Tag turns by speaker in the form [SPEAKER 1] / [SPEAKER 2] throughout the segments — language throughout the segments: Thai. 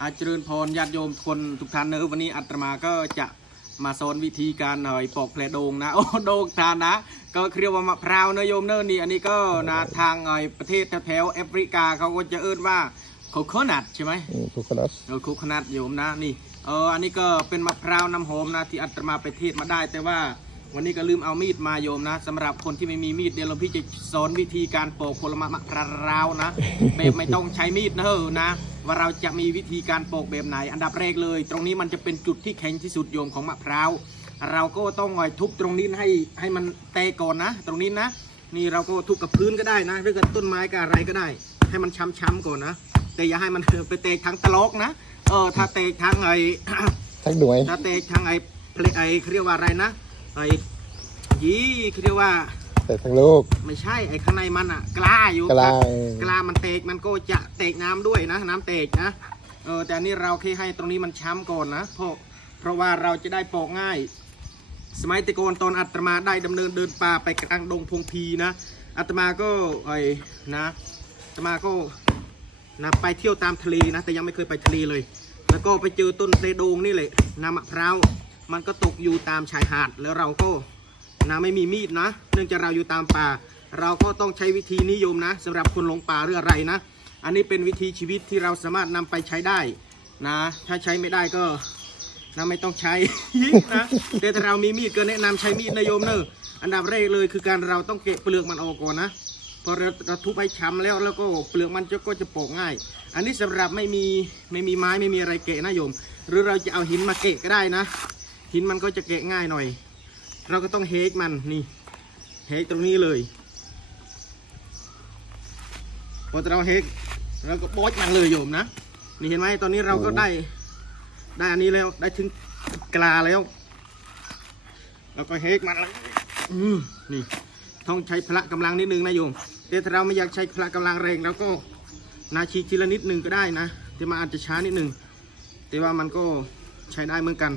[SPEAKER 1] อาเจริญพรญาติโยมคนทุกท่านเนอะวันนี้อาตมาก็จะมาสอนวิธีการหน่อยปอกแผลโดงนะโอ้โดงทานนะ ก็เรียกว่ามะพร้าวเนอะโยมเนอะนี่อันนี้ก็นะทางไอ้ประเทศแถวๆแอฟริกาเขาก็จะเอิ้นว่าโคโคนัทใช่ไหม
[SPEAKER 2] โคโคนัท
[SPEAKER 1] เออคุกขนาดโยมนะนี่เอออันนี้ก็เป็นมะพร้าวน้ำหอมนะที่อัตมาไปเทศมาได้แต่ว่า วันนี้ก็ลืมเอามีดมาโยมนะสำหรับคนที่ไม่มีมีดเดี๋ยวหลวงพี่จะสอนวิธีการปอกผลไม้มะพร้าวนะแบบไม่ต้องใช้มีดนะเฮ้อนะ ว่าเราจะมีวิธีการปอกแบบไหน อันดับแรกเลย ตรงนี้มันจะเป็นจุดที่แข็งที่สุดโยมของมะพร้าวเราก็ต้องงอยทุบตรงนี้ให้ให้มันแตกก่อนนะ ตรงนี้นะ นี่เราก็ทุบกับพื้นก็ได้นะหรือกับต้นไม้กับอะไรก็ได้ ให้มันช้ำๆก่อนนะแต่อย่าให้มันไปเตะทางตลกนะเออถ้าเตะทางไอ้
[SPEAKER 2] ทักหน่วย
[SPEAKER 1] ถ้าเตะทางไอ้เพลไอ้เขาเรียกว่าอะไรนะ ไอ้ยี่เขาเรียกว่า
[SPEAKER 2] แต่ทั้งโลก
[SPEAKER 1] ไม่ใช่ไอ้ข้างในมันอะ กล้าอยู่
[SPEAKER 2] กล้า
[SPEAKER 1] กล้ามันเตกมันก็จะเตกน้ำด้วยนะ น้ำเตกนะเออแต่อันนี่เราแค่ให้ตรงนี้มันช้ำก่อนนะเพราะเพราะว่าเราจะได้ปอกง่าย สมัยแตะโกอนตอนอาตมาได้ดำเนินเดินป่าไปกลางดงพงพีนะอาตมาก็ไอ้นะอาตมาก็นะไปเที่ยวตามทะเลนะ แต่ยังไม่เคยไปทะเลเลย แล้วก็ไปเจอต้นเตโดงนี่แหละน้ำมะพร้าว มันก็ตกอยู่ตามชายหาดแล้วเราก็นะไม่มีมีดนะ เนื่องจากเราอยู่ตามป่า เราก็ต้องใช้วิธีนิยมนะสำหรับคนหลงป่าหรืออะไรนะ อันนี้เป็นวิธีชีวิตที่เราสามารถนำไปใช้ได้นะ ถ้าใช้ไม่ได้ก็นะไม่ต้องใช้นะแต่ถ้าเรามีมีดก็แนะนำใช้มีดนะโยมเนอะอันดับแรกเลยคือการเราต้องเกะเปลือกมันออกก่อนนะพอเราเราทุบให้ช้ำแล้วแล้วก็เปลือกมันจะก็จะโปอกง่าย อันนี้สำหรับไม่มีไม่มีไม้ไม่มีอะไรเกะนะโยม หรือเราจะเอาหินมาเกะก็ได้นะ หินมันก็จะเกะง่ายหน่อย เราก็ต้องเฮกมันนี่เฮกตรงนี้เลยพอเราเฮกเราก็โบดมันเลยโยมนะนี่เห็นไหมตอนนี้เราก็ได้ได้อันนี้แล้วได้ถึงกลาแล้วแล้วก็เฮกมันเลยอืมนี่ต้องใช้พละกำลังนิดนึงนะโยมแต่ถ้าเราไม่อยากใช้พละกำลังแรงเราก็นาชีทีละนิดนึงก็ได้นะ แต่มันอาจจะช้านิดนึงแต่ว่ามันก็ใช้ได้เหมือนกัน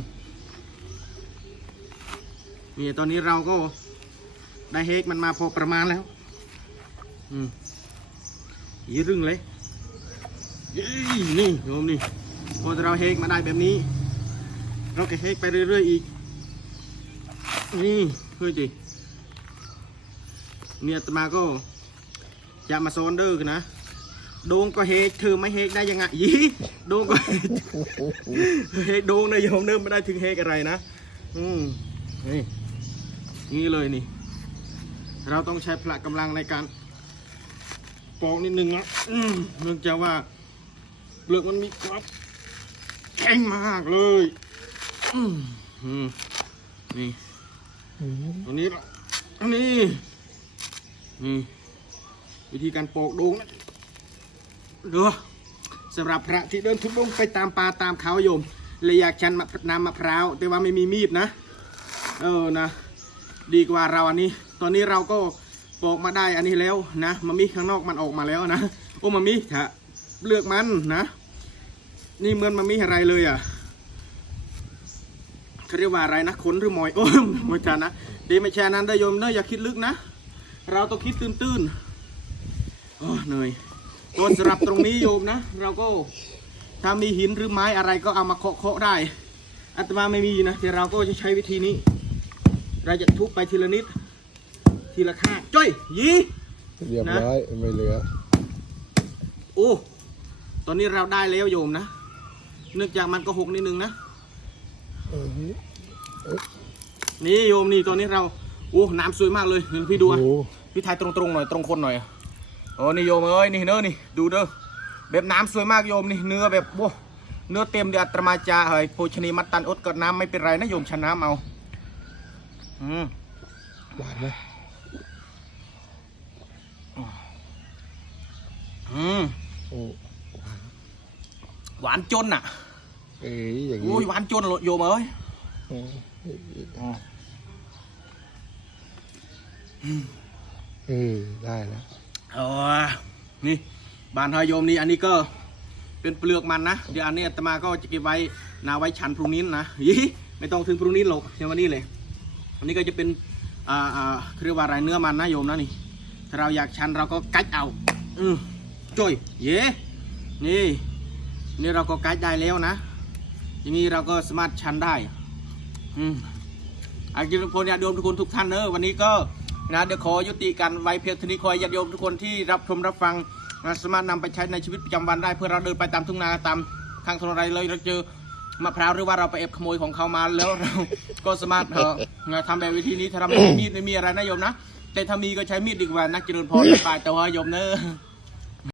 [SPEAKER 1] นี่ตอนนี้เราก็ได้เฮกมันมาพอประมาณแล้ว อืมยีรึงเลยนี่โยมนี่พอเราเฮกมาได้แบบนี้ เราก็เฮกไปเรื่อย ๆ อีก นี่เฮ้ยจิเนี่ยอาตมาก็จะมาโซนเดอร์กันนะโดงก็เฮกเธอไม่เฮกได้ยังไงยี่โดงก็เฮกเฮกโดงนะโยมเนิ่มไม่ได้ถึงเฮกอะไรนะ อืมนี่ นี่เลยนี่ เราต้องใช้พละกำลังในการปอกนิดนึงนะเนื่องจากว่าเปลือกมันมีกรอบแข็งมากเลยนี่ตัวนี้ละอันนี้นี่วิธีการปอกดงนะเด้อสำหรับพระที่เดินทุดงไปตามป่าตามเขาโยมเลยอยากชันน้ำมะพร้าวแต่ว่าไม่มีมีดนะ เออนะ ดีกว่าเราอันนี้ ตอนนี้เราก็ปอกมาได้อันนี้แล้วนะมามีข้างนอกมันออกมาแล้วนะโอ้มามีถ้าเลือกมันนะ นี่เหมือนมันมีอะไรเลยอะเขาเรียกว่าอะไรนะขนหรือมอยโอ้ยมอยจานะดีไม่ใช่นั้นได้โยมเนอะอย่าคิดลึกนะ เราต้องคิดตื้นๆโอ้เหนื่อยตัวสำหรับตรงนี้โยมนะ เราก็ถ้ามีหินหรือไม้อะไรก็เอามาเคาะๆได้อาตมาไม่มีนะแต่เราก็จะใช้วิธีนี้ เราจะทุบไปทีละนิด ทีละข้างจ้อยยี
[SPEAKER 2] เรียบร้อยไม่เหลือ
[SPEAKER 1] โอ้ตอนนี้เราได้แล้วโยมนะเนื่องจากมันก็หกนิดนึงนะนี่โยมนี่ตอนนี้เราโอ้น้ำสวยมากเลยเดี๋ยวพี่ดู
[SPEAKER 2] โอ้
[SPEAKER 1] อะ
[SPEAKER 2] โห
[SPEAKER 1] พี่ถ่ายตรงๆหน่อยตรงคนหน่อยโอ้นี่โยมเอ้ยนี่เนื้อนี่ดูเด้อแบบน้ำสวยมากโยมนี่เนื้อแบบโว้เนื้อเต็มเดียวอัตมาจาเฮ้ยโภชนีมัตตันอดกับน้ำไม่เป็นไรนะโยมชนน้ำเอา อืม
[SPEAKER 2] หวานไหม
[SPEAKER 1] อืม
[SPEAKER 2] โอ้
[SPEAKER 1] หวานจนอะ
[SPEAKER 2] เอ้ยอย่างนี้
[SPEAKER 1] โอ้ยหวานจนโยมเอ้ย
[SPEAKER 2] เออได้แล้ว
[SPEAKER 1] โอ้ยนี่บานเฮยโยมนี่อันนี้ก็เป็นเปลือกมันนะ เดี๋ยวอันนี้อาตมาก็จะเก็บไว้นาไว้ฉันพรุ่งนี้นะยี่ไม่ต้องถึงพรุ่งนี้หรอกเดี๋ยววันนี้เลย อันนี้ก็จะเป็นอ่าอ่าเรียกว่าอะไรเนื้อมันนะโยมนะนี่ถ้าเราอยากชันเราก็กัดเอาอืมจ้อยเย่นี่นี่เราก็ไกด์ได้แล้วนะอย่างนี้เราก็สามารถชันได้อืมอาจารย์พลญาติโยมทุกคนทุกท่านเนอะวันนี้ก็นะเดี๋ยวขอยุติการไว้เพียงเท่านี้ขอให้ญาติโยมทุกคนที่รับชมรับฟังนะสามารถนำไปใช้ในชีวิตประจำวันได้เพื่อเราเดินไปตามทุ่งนาตามทางถนนอะไรเลยเราเจอ มะพร้าวหรือว่าเราไปเอฟขโมยของเขามาแล้วเรา ก็สามารถเออทำแบบวิธีนี้ถ้าเราไม่มีมีดไม่มีอะไรนะโยมนะแต่ถ้ามีก็ใช้มีดดีกว่านักเจริญพรไปแต่ว่าโยมเนอะ